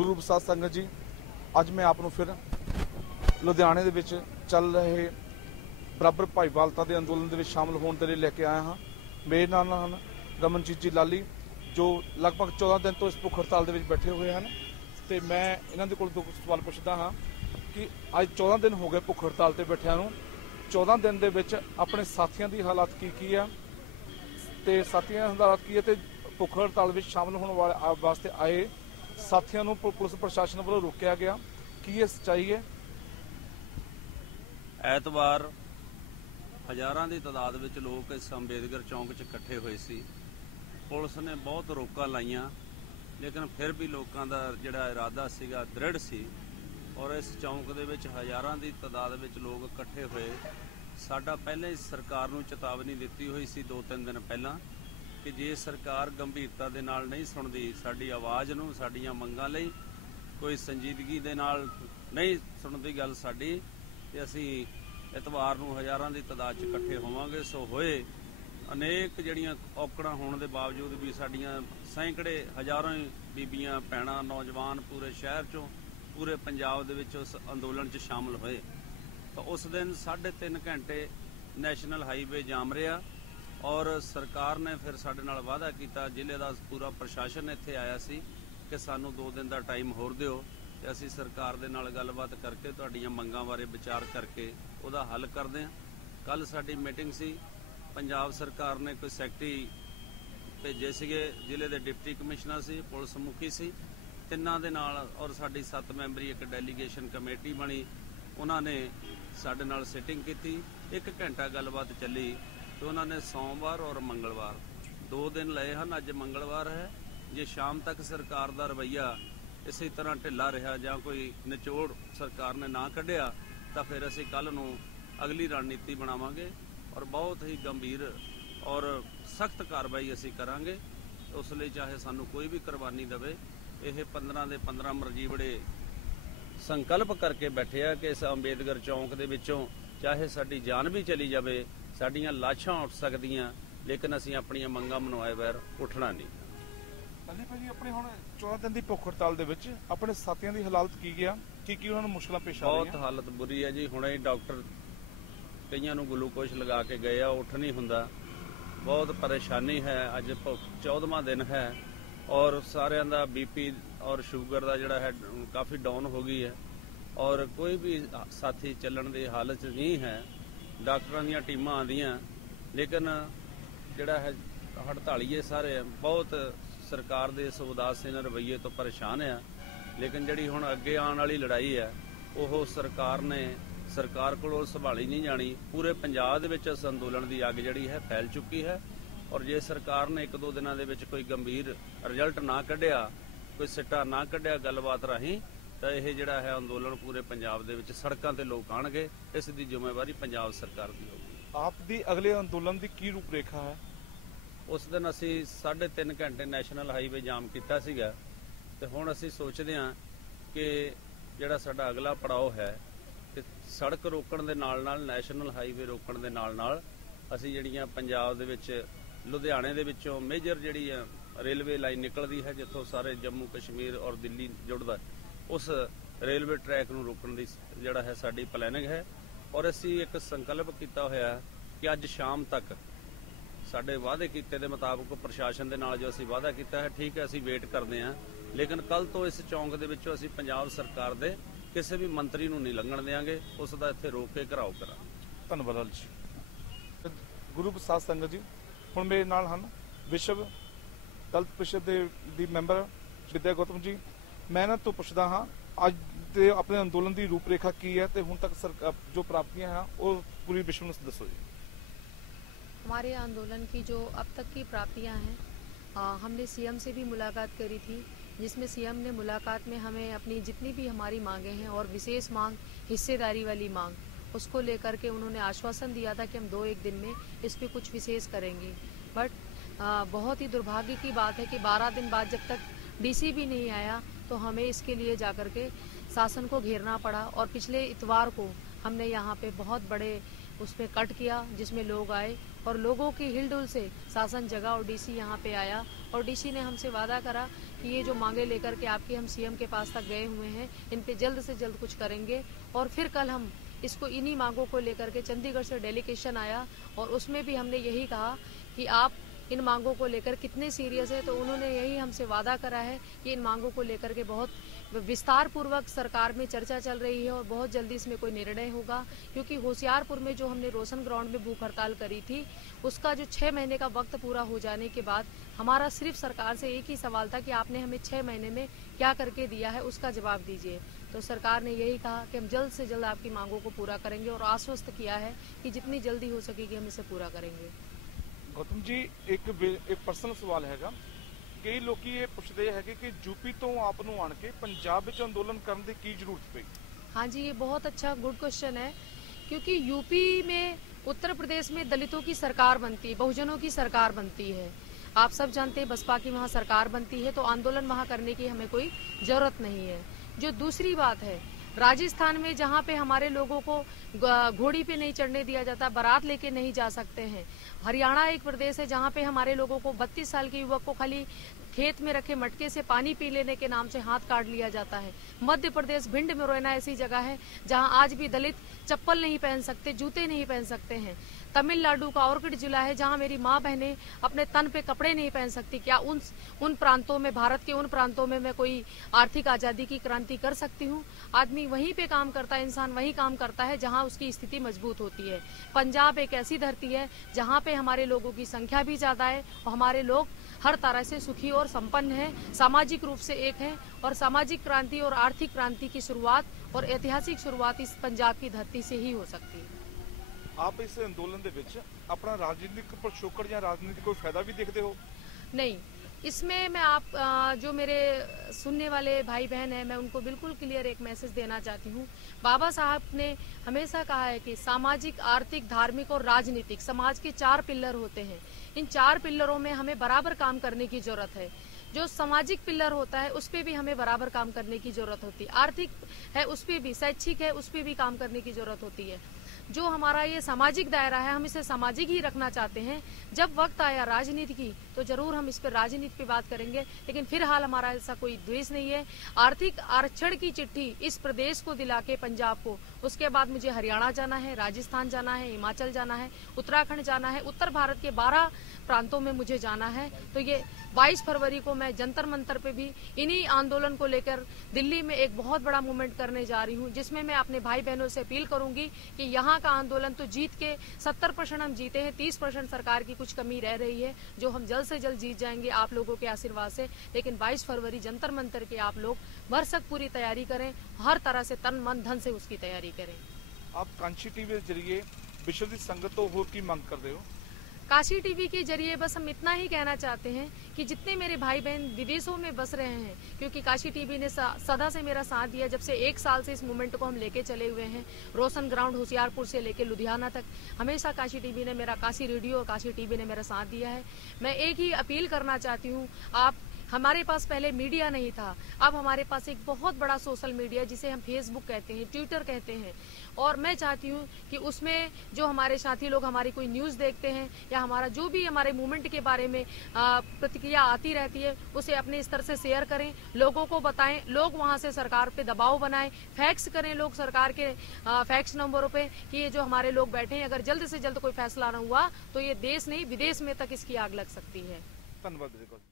ਗੁਰੂ ਪ੍ਰਸਾਦ ਸੰਗਤ ਜੀ, ਅੱਜ ਮੈਂ ਆਪ ਨੂੰ ਫਿਰ ਲੁਧਿਆਣੇ ਦੇ ਵਿੱਚ ਚੱਲ ਰਹੇ ਬਰਾਬਰ ਭਾਈਵਾਲਤਾ ਦੇ ਅੰਦੋਲਨ ਦੇ ਵਿੱਚ ਸ਼ਾਮਲ ਹੋਣ ਦੇ ਲਈ ਲੈ ਕੇ ਆਇਆ ਹਾਂ। ਮੇਰੇ ਨਾਲ ਹਨ ਰਮਨਜੀਤ ਜੀ ਲਾਲੀ, ਜੋ ਲਗਭਗ 14 ਦਿਨ ਤੋਂ ਇਸ ਭੁੱਖ ਹੜਤਾਲ ਦੇ ਵਿੱਚ ਬੈਠੇ ਹੋਏ ਹਨ। ਤੇ ਮੈਂ ਇਹਨਾਂ ਦੇ ਕੋਲ ਦੋ ਸਵਾਲ ਪੁੱਛਦਾ ਹਾਂ ਕਿ ਅੱਜ 14 ਦਿਨ ਹੋ ਗਏ ਭੁੱਖ ਹੜਤਾਲ ਤੇ ਬੈਠਿਆਂ ਨੂੰ। 14 ਦਿਨ ਦੇ ਵਿੱਚ ਆਪਣੇ ਸਾਥੀਆਂ ਦੀ ਹਾਲਾਤ ਕੀ ਆ ਤੇ ਸਾਥੀਆਂ ਦੀ ਹਾਲਾਤ ਕੀ ਹੈ ਤੇ ਭੁੱਖ ਹੜਤਾਲ ਵਿੱਚ ਸ਼ਾਮਲ ਹੋਣ ਵਾਸਤੇ ਆਏ ਸਾਥੀਆਂ ਨੂੰ ਪੁਲਿਸ ਪ੍ਰਸ਼ਾਸਨ ਵੱਲੋਂ ਰੋਕਿਆ ਗਿਆ, ਕੀ ਇਹ ਸੱਚਾਈ ਹੈ? ਐਤਵਾਰ ਹਜ਼ਾਰਾਂ ਦੀ ਤਾਦਾਦ ਵਿੱਚ ਲੋਕ ਇਸ ਅੰਬੇਦਕਰ ਚੌਂਕ 'ਚ ਇਕੱਠੇ ਹੋਏ ਸੀ। ਪੁਲਿਸ ਨੇ ਬਹੁਤ ਰੋਕਾਂ ਲਾਈਆਂ, ਲੇਕਿਨ ਫਿਰ ਵੀ ਲੋਕਾਂ ਦਾ ਜਿਹੜਾ ਇਰਾਦਾ ਸੀਗਾ ਦ੍ਰਿੜ ਸੀ ਔਰ ਇਸ ਚੌਂਕ ਦੇ ਵਿੱਚ ਹਜ਼ਾਰਾਂ ਦੀ ਤਾਦਾਦ ਵਿੱਚ ਲੋਕ ਇਕੱਠੇ ਹੋਏ। ਸਾਡਾ ਪਹਿਲਾਂ ਹੀ ਸਰਕਾਰ ਨੂੰ ਚੇਤਾਵਨੀ ਦਿੱਤੀ ਹੋਈ ਸੀ 2-3 ਦਿਨ ਪਹਿਲਾਂ ਕਿ ਜੇ ਸਰਕਾਰ ਗੰਭੀਰਤਾ ਦੇ ਨਾਲ ਨਹੀਂ ਸੁਣਦੀ ਸਾਡੀ ਆਵਾਜ਼ ਨੂੰ, ਸਾਡੀਆਂ ਮੰਗਾਂ ਲਈ ਕੋਈ ਸੰਜੀਦਗੀ ਦੇ ਨਾਲ ਨਹੀਂ ਸੁਣਦੀ ਗੱਲ ਸਾਡੀ, ਤੇ ਅਸੀਂ ਐਤਵਾਰ ਨੂੰ ਹਜ਼ਾਰਾਂ ਦੀ ਤਾਦਾਦ 'ਚ ਇਕੱਠੇ ਹੋਵਾਂਗੇ। ਸੋ ਹੋਏ ਅਨੇਕ ਜਿਹੜੀਆਂ ਔਕੜਾਂ ਹੋਣ ਦੇ ਬਾਵਜੂਦ ਵੀ ਸਾਡੀਆਂ ਸੈਂਕੜੇ ਹਜ਼ਾਰਾਂ ਬੀਬੀਆਂ, ਭੈਣਾਂ, ਨੌਜਵਾਨ ਪੂਰੇ ਸ਼ਹਿਰ 'ਚੋਂ, ਪੂਰੇ ਪੰਜਾਬ ਦੇ ਵਿੱਚ ਉਸ ਅੰਦੋਲਨ 'ਚ ਸ਼ਾਮਲ ਹੋਏ। ਤਾਂ ਉਸ ਦਿਨ 3.5 ਘੰਟੇ ਨੈਸ਼ਨਲ ਹਾਈਵੇ ਜਾਮ ਰਿਹਾ ਔਰ ਸਰਕਾਰ ਨੇ ਫਿਰ ਸਾਡੇ ਨਾਲ ਵਾਅਦਾ ਕੀਤਾ, ਜ਼ਿਲ੍ਹੇ ਦਾ ਪੂਰਾ ਪ੍ਰਸ਼ਾਸਨ ਇੱਥੇ ਆਇਆ ਸੀ ਕਿ ਸਾਨੂੰ 2 ਦਿਨ ਦਾ ਟਾਈਮ ਹੋਰ ਦਿਓ ਤੇ ਅਸੀਂ ਸਰਕਾਰ ਦੇ ਨਾਲ ਗੱਲਬਾਤ ਕਰਕੇ ਤੁਹਾਡੀਆਂ ਮੰਗਾਂ ਬਾਰੇ ਵਿਚਾਰ ਕਰਕੇ ਉਹਦਾ ਹੱਲ ਕਰਦੇ ਹਾਂ। ਕੱਲ ਸਾਡੀ ਮੀਟਿੰਗ ਸੀ, ਪੰਜਾਬ ਸਰਕਾਰ ਨੇ ਕੋਈ ਸੈਕਟਰੀ ਭੇਜੇ ਸੀਗੇ, ਜ਼ਿਲ੍ਹੇ ਦੇ ਡਿਪਟੀ ਕਮਿਸ਼ਨਰ ਸੀ, ਪੁਲਿਸ ਮੁਖੀ ਸੀ, ਤਿੰਨਾਂ ਦੇ ਨਾਲ ਔਰ ਸਾਡੀ 7 ਮੈਂਬਰੀ ਇੱਕ ਡੈਲੀਗੇਸ਼ਨ ਕਮੇਟੀ ਬਣੀ। ਉਹਨਾਂ ਨੇ ਸਾਡੇ ਨਾਲ ਸਿਟਿੰਗ ਕੀਤੀ, 1 ਘੰਟਾ ਗੱਲਬਾਤ ਚੱਲੀ ਤੇ ਉਹਨਾਂ ਨੇ ਸੋਮਵਾਰ ਔਰ ਮੰਗਲਵਾਰ 2 ਦਿਨ ਲਏ ਹਨ। ਅੱਜ ਮੰਗਲਵਾਰ ਹੈ। ਜੇ ਸ਼ਾਮ ਤੱਕ ਸਰਕਾਰ ਦਾ ਰਵੱਈਆ ਇਸੇ ਤਰ੍ਹਾਂ ਢਿੱਲਾ ਰਿਹਾ ਜਾਂ ਕੋਈ ਨਿਚੋੜ ਸਰਕਾਰ ਨੇ ਨਾ ਕੱਢਿਆ ਤਾਂ ਫਿਰ ਅਸੀਂ ਕੱਲ ਨੂੰ ਅਗਲੀ ਰਣਨੀਤੀ ਬਣਾਵਾਂਗੇ ਔਰ ਬਹੁਤ ਹੀ ਗੰਭੀਰ ਔਰ ਸਖਤ ਕਾਰਵਾਈ ਅਸੀਂ ਕਰਾਂਗੇ। ਉਸ ਲਈ ਚਾਹੇ ਸਾਨੂੰ ਕੋਈ ਵੀ ਕੁਰਬਾਨੀ ਦੇਵੇ, ਇਹ 15 ਦੇ 15 ਮਰਜੀਵੜੇ ਸੰਕਲਪ ਕਰਕੇ ਬੈਠੇ ਆ ਕਿ ਇਸ ਅੰਬੇਦਕਰ ਚੌਂਕ ਦੇ ਵਿੱਚੋਂ ਚਾਹੇ ਸਾਡੀ ਜਾਨ ਵੀ ਚਲੀ ਜਾਵੇ, ਸਾਡੀਆਂ ਲਾਸ਼ਾਂ ਉੱਠ ਸਕਦੀਆਂ, ਲੇਕਿਨ ਅਸੀਂ ਆਪਣੀਆਂ ਮੰਗਾਂ ਮਨਵਾਏ ਬਗੈਰ ਉੱਠਣਾ ਨਹੀਂ। ਲਾਲੀ ਭਾਜੀ, ਆਪਣੇ ਹੁਣ 14 ਦਿਨ ਦੀ ਭੁੱਖ ਹੜਤਾਲ ਦੇ ਵਿੱਚ ਆਪਣੇ ਸਾਥੀਆਂ ਦੀ ਹਾਲਾਤ ਕੀ ਗਿਆ, ਕੀ ਉਹਨਾਂ ਨੂੰ ਮੁਸ਼ਕਲਾਂ ਪੇਸ਼ ਆ ਰਹੀਆਂ? ਬਹੁਤ ਹਾਲਤ ਬੁਰੀ ਹੈ ਜੀ। ਹੁਣੇ ਡਾਕਟਰ ਕਈਆਂ ਨੂੰ ਗਲੂਕੋਜ਼ ਲਗਾ ਕੇ ਗਏ ਆ, ਉੱਠ ਨਹੀਂ ਹੁੰਦਾ, ਬਹੁਤ ਪਰੇਸ਼ਾਨੀ ਹੈ। ਅੱਜ 14ਵਾਂ ਦਿਨ ਹੈ ਔਰ ਸਾਰਿਆਂ ਦਾ ਬੀਪੀ ਔਰ ਸ਼ੂਗਰ ਦਾ ਜਿਹੜਾ ਹੈ ਕਾਫੀ ਡਾਊਨ ਹੋ ਗਈ ਹੈ ਔਰ ਕੋਈ ਵੀ ਸਾਥੀ ਚੱਲਣ ਦੀ ਹਾਲਤ 'ਚ ਨਹੀਂ ਹੈ। ਡਾਕਟਰਾਂ ਦੀਆਂ ਟੀਮਾਂ ਆਉਂਦੀਆਂ, ਲੇਕਿਨ ਜਿਹੜਾ ਹੈ ਹੜਤਾਲੀਏ ਸਾਰੇ ਬਹੁਤ ਸਰਕਾਰ ਦੇ ਇਸ ਉਦਾਸੀਨ ਰਵੱਈਏ ਤੋਂ ਪਰੇਸ਼ਾਨ ਆ। ਲੇਕਿਨ ਜਿਹੜੀ ਹੁਣ ਅੱਗੇ ਆਉਣ ਵਾਲੀ ਲੜਾਈ ਹੈ ਉਹ ਸਰਕਾਰ ਕੋਲੋਂ ਸੰਭਾਲੀ ਨਹੀਂ ਜਾਣੀ। ਪੂਰੇ ਪੰਜਾਬ ਦੇ ਵਿੱਚ ਇਸ ਅੰਦੋਲਨ ਦੀ ਅੱਗ ਜਿਹੜੀ ਹੈ ਫੈਲ ਚੁੱਕੀ ਹੈ ਔਰ ਜੇ ਸਰਕਾਰ ਨੇ 1-2 ਦਿਨਾਂ ਦੇ ਵਿੱਚ ਕੋਈ ਗੰਭੀਰ ਰਿਜ਼ਲਟ ਨਾ ਕੱਢਿਆ, ਕੋਈ ਸਿੱਟਾ ਨਾ ਕੱਢਿਆ ਗੱਲਬਾਤ ਰਾਹੀਂ, ਤਾਂ ਇਹ ਜਿਹੜਾ ਹੈ ਅੰਦੋਲਨ ਪੂਰੇ ਪੰਜਾਬ ਦੇ ਵਿੱਚ ਸੜਕਾਂ ਤੇ ਲੋਕ ਆਣਗੇ। ਇਸ ਦੀ ਜ਼ਿੰਮੇਵਾਰੀ ਪੰਜਾਬ ਸਰਕਾਰ ਦੀ ਹੋਊਗੀ। ਆਪ ਦੀ ਅਗਲੇ ਅੰਦੋਲਨ ਦੀ ਕੀ ਰੂਪਰੇਖਾ ਹੈ? ਉਸ ਦਿਨ ਅਸੀਂ 3.5 ਘੰਟੇ ਨੈਸ਼ਨਲ ਹਾਈਵੇ ਜਾਮ ਕੀਤਾ ਸੀਗਾ ਤੇ ਹੁਣ ਅਸੀਂ ਸੋਚਦੇ ਹਾਂ ਕਿ ਜਿਹੜਾ ਸਾਡਾ ਅਗਲਾ ਪੜਾਅ ਹੈ ਕਿ ਸੜਕ ਰੋਕਣ ਦੇ ਨਾਲ ਨੈਸ਼ਨਲ ਹਾਈਵੇ ਰੋਕਣ ਦੇ ਨਾਲ ਅਸੀਂ ਜਿਹੜੀਆਂ ਪੰਜਾਬ ਦੇ ਵਿੱਚ ਲੁਧਿਆਣੇ ਦੇ ਵਿੱਚੋਂ ਮੇਜਰ ਜਿਹੜੀ ਹੈ ਰੇਲਵੇ ਲਾਈਨ ਨਿਕਲਦੀ ਹੈ ਜਿੱਥੋਂ ਸਾਰੇ ਜੰਮੂ ਕਸ਼ਮੀਰ ਔਰ ਦਿੱਲੀ ਜੁੜਦਾ, ਉਸ ਰੇਲਵੇ ਟਰੈਕ ਨੂੰ ਰੋਕਣ ਦੀ ਜਿਹੜਾ ਹੈ ਸਾਡੀ ਪਲੈਨਿੰਗ ਹੈ ਔਰ ਅਸੀਂ ਇੱਕ ਸੰਕਲਪ ਕੀਤਾ ਹੋਇਆ ਕਿ ਅੱਜ ਸ਼ਾਮ ਤੱਕ ਸਾਡੇ ਵਾਅਦੇ ਕੀਤੇ ਦੇ ਮੁਤਾਬਕ ਪ੍ਰਸ਼ਾਸਨ ਦੇ ਨਾਲ ਜੋ ਅਸੀਂ ਵਾਅਦਾ ਕੀਤਾ ਹੈ, ਠੀਕ ਹੈ, ਅਸੀਂ ਵੇਟ ਕਰਦੇ ਹਾਂ, ਲੇਕਿਨ ਕੱਲ ਤੋਂ ਇਸ ਚੌਂਕ ਦੇ ਵਿੱਚੋਂ ਅਸੀਂ ਪੰਜਾਬ ਸਰਕਾਰ ਦੇ ਕਿਸੇ ਵੀ ਮੰਤਰੀ ਨੂੰ ਨਹੀਂ ਲੰਘਣ ਦੇਵਾਂਗੇ, ਉਸ ਦਾ ਇੱਥੇ ਰੋਕ ਕੇ ਘਿਰਾਓ ਕਰਾਂਗੇ। ਧੰਨਵਾਦ ਜੀ। ਗੁਰੂ ਪ੍ਰਸਾਦ ਸੰਗਤ ਜੀ, ਹੁਣ ਮੇਰੇ ਨਾਲ ਹਨ ਵਿਸ਼ਵ ਦਲਿਤ ਪ੍ਰੀਸ਼ਦ ਦੀ ਮੈਂਬਰ ਵਿਦਿਆ ਗੌਤਮ ਜੀ। ਮੈਂ ਇਹਨਾਂ ਤੋਂ ਪੁੱਛਦਾ ਹਾਂ ਅੱਜ ਦੇ ਆਪਣੇ ਅੰਦੋਲਨ ਦੀ ਰੂਪਰੇਖਾ ਕੀ ਹੈ ਤੇ ਹੁਣ ਤੱਕ ਜੋ ਪ੍ਰਾਪਤੀਆਂ हैं ਉਹ पूरी विश्व में दसो जी। हमारे आंदोलन की जो अब तक की प्राप्तियां हैं, हमने सीएम से भी मुलाकात करी थी, जिसमें सीएम ने मुलाकात में हमें अपनी जितनी भी हमारी मांगे हैं और विशेष मांग हिस्सेदारी वाली मांग, उसको लेकर के उन्होंने आश्वासन दिया था कि हम 2-1 दिन में इस पर कुछ विशेष करेंगे। बट बहुत ही दुर्भाग्य की बात है कि 12 दिन बाद जब तक डीसी भी नहीं आया तो हमें इसके लिए जाकर के शासन को घेरना पड़ा और पिछले इतवार को हमने यहाँ पे बहुत बड़े उसमें कट किया जिसमें लोग आए और लोगों की हिलडुल से शासन जगा और डीसी यहाँ पे आया और डीसी ने हमसे वादा करा कि ये जो मांगे लेकर के आपके हम सीएम के पास तक गए हुए हैं, इन पे जल्द से जल्द कुछ करेंगे। और फिर कल हम इसको इन्हीं मांगों को लेकर के चंडीगढ़ से डेलीगेशन आया और उसमें भी हमने यही कहा कि आप इन मांगों को लेकर कितने सीरियस है। तो उन्होंने यही हमसे वादा करा है कि इन मांगों को लेकर के बहुत विस्तार पूर्वक सरकार में चर्चा चल रही है और बहुत जल्दी इसमें कोई निर्णय होगा। क्योंकि होशियारपुर में जो हमने रोशन ग्राउंड में भूख हड़ताल करी थी, उसका जो 6 महीने का वक्त पूरा हो जाने के बाद हमारा सिर्फ सरकार से एक ही सवाल था कि आपने हमें 6 महीने में क्या करके दिया है, उसका जवाब दीजिए। तो सरकार ने यही कहा कि हम जल्द से जल्द आपकी मांगों को पूरा करेंगे और आश्वस्त किया है कि जितनी जल्दी हो सकेगी हम इसे पूरा करेंगे। गौतम जी, एक पर्सनल सवाल हैगा। कई लोग ये पुछते हैं कि यूपी तो आप नूं आण के पंजाब विच अंदोलन करने की की जरूरत पई? हाँ जी, ये बहुत अच्छा गुड क्वेश्चन है, क्योंकि यूपी में उत्तर प्रदेश में दलितों की सरकार बनती है, बहुजनों की सरकार बनती है। आप सब जानते हैं बसपा की वहाँ सरकार बनती है, तो आंदोलन वहाँ करने की हमें कोई जरूरत नहीं है। जो दूसरी बात है, राजस्थान में जहाँ पे हमारे लोगों को घोड़ी पे नहीं चढ़ने दिया जाता, बारात लेके नहीं जा सकते हैं। हरियाणा एक प्रदेश है जहाँ पे हमारे लोगों को 32 साल के युवक को खाली खेत में रखे मटके से पानी पी लेने के नाम से हाथ काट लिया जाता है। मध्य प्रदेश भिंड में मुरैना ऐसी जगह है जहां आज भी दलित चप्पल नहीं पहन सकते, जूते नहीं पहन सकते हैं। तमिलनाडु का ऑर्किड जिला है जहां मेरी माँ बहनें अपने तन पे कपड़े नहीं पहन सकती। क्या उन प्रांतों में, भारत के उन प्रांतों में मैं कोई आर्थिक आजादी की क्रांति कर सकती हूँ? आदमी वहीं पे काम करता है, इंसान वहीं काम करता है जहाँ उसकी स्थिति मजबूत होती है। पंजाब एक ऐसी धरती है जहाँ पे हमारे लोगों की संख्या भी ज्यादा है और हमारे लोग हर तरह से सुखी और संपन्न है, सामाजिक रूप से एक है। और सामाजिक क्रांति और आर्थिक क्रांति की शुरुआत और ऐतिहासिक शुरुआत इस पंजाब की धरती से ही हो सकती है। आप इस अंदोलन दे विच अपना राजनीतिक पिछोकड़ या राजनीतिक कोई फायदा भी देखते हो? नहीं, इसमें मैं आप जो मेरे सुनने वाले भाई बहन हैं, मैं उनको बिल्कुल क्लियर एक मैसेज देना चाहती हूँ। बाबा साहब ने हमेशा कहा है कि सामाजिक, आर्थिक, धार्मिक और राजनीतिक समाज के 4 पिल्लर होते हैं। इन 4 पिल्लरों में हमें बराबर काम करने की जरूरत है। जो सामाजिक पिल्लर होता है उस पे भी हमें बराबर काम करने की जरूरत होती है, आर्थिक है उस पे भी, शैक्षिक है उस पे भी काम करने की जरूरत होती है। जो हमारा ये सामाजिक दायरा है, हम इसे सामाजिक ही रखना चाहते हैं। जब वक्त आया राजनीति की तो जरूर हम इस पर राजनीति पे बात करेंगे, लेकिन फिलहाल हमारा ऐसा कोई द्वेष नहीं है। आर्थिक आरक्षण की चिट्ठी इस प्रदेश को दिला के पंजाब को, उसके बाद मुझे हरियाणा जाना है, राजस्थान जाना है, हिमाचल जाना है, उत्तराखंड जाना है, उत्तर भारत के 12 प्रांतों में मुझे जाना है। तो ये 22 फरवरी को मैं जंतर मंतर पे भी इन्हीं आंदोलन को लेकर दिल्ली में एक बहुत बड़ा मूवमेंट करने जा रही हूँ, जिसमें मैं अपने भाई बहनों से अपील करूंगी कि यहाँ का आंदोलन तो जीत के 70% हम जीते हैं, 30% सरकार की कुछ कमी रह रही है, जो हम जल्द से जल्द जीत जाएंगे आप लोगों के आशीर्वाद से। लेकिन 22 फरवरी जंतर मंतर के आप लोग भरसक पूरी तैयारी करें, हर तरह से तन मन धन से उसकी तैयारी करें। आप कांची टीवी के जरिए विश्व की संगत तो होर की मांग कर रहे हो? काशी टीवी के जरिए बस हम इतना ही कहना चाहते हैं कि जितने मेरे भाई बहन विदेशों में बस रहे हैं, क्योंकि काशी टीवी ने सदा से मेरा साथ दिया, जब से 1 साल से इस मूवमेंट को हम लेके चले हुए हैं, रोशन ग्राउंड होशियारपुर से लेके लुधियाना तक, हमेशा काशी टीवी ने मेरा, काशी रेडियो और काशी टीवी ने मेरा साथ दिया है। मैं एक ही अपील करना चाहती हूँ, आप, हमारे पास पहले मीडिया नहीं था, अब हमारे पास एक बहुत बड़ा सोशल मीडिया जिसे हम फेसबुक कहते हैं, ट्विटर कहते हैं, और मैं चाहती हूँ कि उसमें जो हमारे साथी लोग हमारी कोई न्यूज़ देखते हैं या हमारा जो भी हमारे मूवमेंट के बारे में प्रतिक्रिया आती रहती है, उसे अपने स्तर से शेयर करें, लोगों को बताएं, लोग वहाँ से सरकार पे दबाव बनाएं, फैक्स करें लोग सरकार के फैक्स नंबरों पे कि ये जो हमारे लोग बैठे हैं, अगर जल्द से जल्द कोई फैसला न हुआ तो ये देश नहीं विदेश में तक इसकी आग लग सकती है। धन्यवाद।